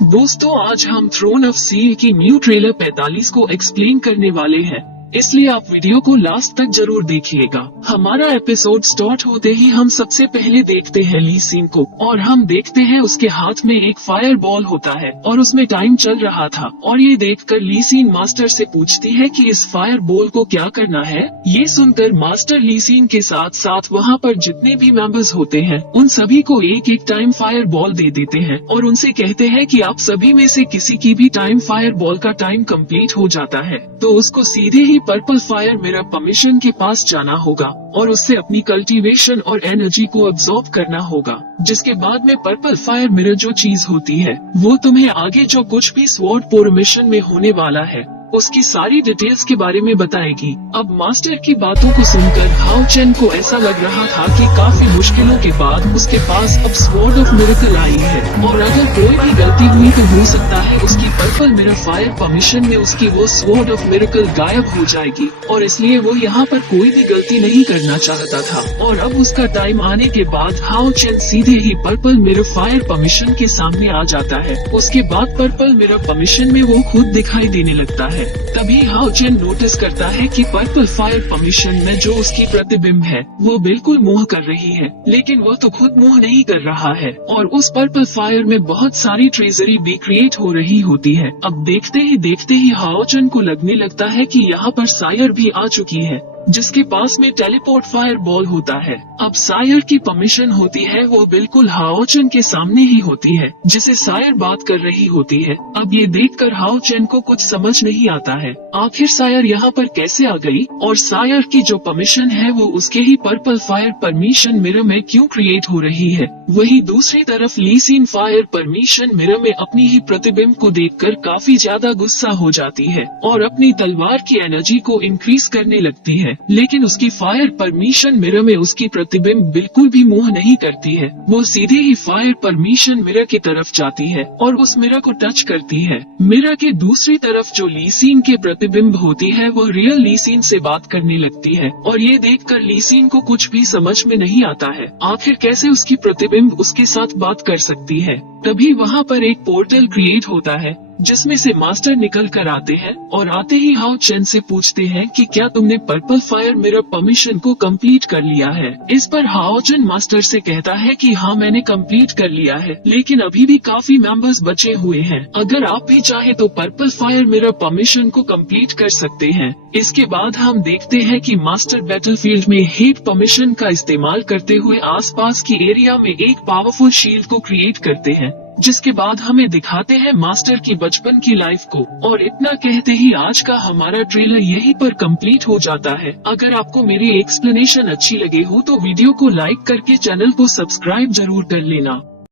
दोस्तों, आज हम थ्रोन ऑफ स्टील की न्यू ट्रेलर 45 को एक्सप्लेन करने वाले हैं, इसलिए आप वीडियो को लास्ट तक जरूर देखिएगा। हमारा एपिसोड स्टार्ट होते ही हम सबसे पहले देखते हैं ली सिन को, और हम देखते हैं उसके हाथ में एक फायर बॉल होता है और उसमें टाइम चल रहा था। और ये देखकर ली सिन मास्टर से पूछती है कि इस फायर बॉल को क्या करना है। ये सुनकर मास्टर ली सिन के साथ साथ वहाँ पर जितने भी मेंबर्स होते हैं उन सभी को एक एक टाइम फायर बॉल दे देते हैं और उनसे कहते हैं कि आप सभी में से किसी की भी टाइम फायर बॉल का टाइम कंप्लीट हो जाता है तो उसको सीधे ही पर्पल फायर मिरर परमिशन के पास जाना होगा और उससे अपनी कल्टीवेशन और एनर्जी को अब्सॉर्ब करना होगा, जिसके बाद में पर्पल फायर मिरर जो चीज होती है वो तुम्हें आगे जो कुछ भी स्वॉर्ड परमिशन में होने वाला है उसकी सारी डिटेल्स के बारे में बताएगी। अब मास्टर की बातों को सुनकर हाओ चेन को ऐसा लग रहा था कि काफी मुश्किलों के बाद उसके पास अब स्वॉर्ड ऑफ मिरेकल आई है और अगर कोई भी गलती हुई तो हो सकता है उसकी पर्पल मिरर फायर परमिशन में उसकी वो स्वॉर्ड ऑफ मिरेकल गायब हो जाएगी और इसलिए वो यहाँ पर कोई भी गलती नहीं करना चाहता था। और अब उसका टाइम आने के बाद हाओ चेन सीधे ही पर्पल मिरर फायर परमिशन के सामने आ जाता है। उसके बाद पर्पल मिरर परमिशन में वो खुद दिखाई देने लगता है। तभी हाओ चेन नोटिस करता है कि पर्पल फायर परमिशन में जो उसकी प्रतिबिंब है वो बिल्कुल मोह कर रही है, लेकिन वो तो खुद मोह नहीं कर रहा है और उस पर्पल फायर में बहुत सारी ट्रेजरी भी क्रिएट हो रही होती है। अब देखते ही हाओ चेन को लगने लगता है कि यहाँ पर सायर भी आ चुकी है जिसके पास में टेलीपोर्ट फायर बॉल होता है। अब सायर की परमिशन होती है वो बिल्कुल हाओ चेन के सामने ही होती है जिसे सायर बात कर रही होती है। अब ये देखकर हाओ चेन को कुछ समझ नहीं आता है आखिर सायर यहाँ पर कैसे आ गई और सायर की जो परमिशन है वो उसके ही पर्पल फायर परमिशन मिरर में क्यों क्रिएट हो रही है। वही दूसरी तरफ ली सिन फायर परमिशन मिरर में अपनी ही प्रतिबिंब को देखकर काफी ज्यादा गुस्सा हो जाती है और अपनी तलवार की एनर्जी को इंक्रीज करने लगती है, लेकिन उसकी फायर परमिशन मिरर में उसकी प्रतिबिंब बिल्कुल भी मोह नहीं करती है। वो सीधे ही फायर परमिशन मिरर की तरफ जाती है और उस मिरर को टच करती है। मिरर के दूसरी तरफ जो ली सिन के प्रतिबिंब होती है वो रियल ली सिन से बात करने लगती है और ये देखकर ली सिन को कुछ भी समझ में नहीं आता है आखिर कैसे उसकी प्रतिबिंब उसके साथ बात कर सकती है। तभी वहाँ पर एक पोर्टल क्रिएट होता है जिसमें से मास्टर निकल कर आते हैं और आते ही हाओ चेन से पूछते हैं कि क्या तुमने पर्पल फायर मिरर परमिशन को कंप्लीट कर लिया है। इस पर हाओ चेन मास्टर से कहता है कि हाँ मैंने कंप्लीट कर लिया है, लेकिन अभी भी काफी मेंबर्स बचे हुए हैं। अगर आप भी चाहे तो पर्पल फायर मिरर परमिशन को कंप्लीट कर सकते हैं। इसके बाद हम देखते हैं कि मास्टर बैटलफील्ड में हीट परमिशन का इस्तेमाल करते हुए आसपास की एरिया में एक पावरफुल शील्ड को क्रिएट करते हैं, जिसके बाद हमें दिखाते हैं मास्टर की बचपन की लाइफ को। और इतना कहते ही आज का हमारा ट्रेलर यहीं पर कंप्लीट हो जाता है। अगर आपको मेरी एक्सप्लेनेशन अच्छी लगे हो तो वीडियो को लाइक करके चैनल को सब्सक्राइब जरूर कर लेना।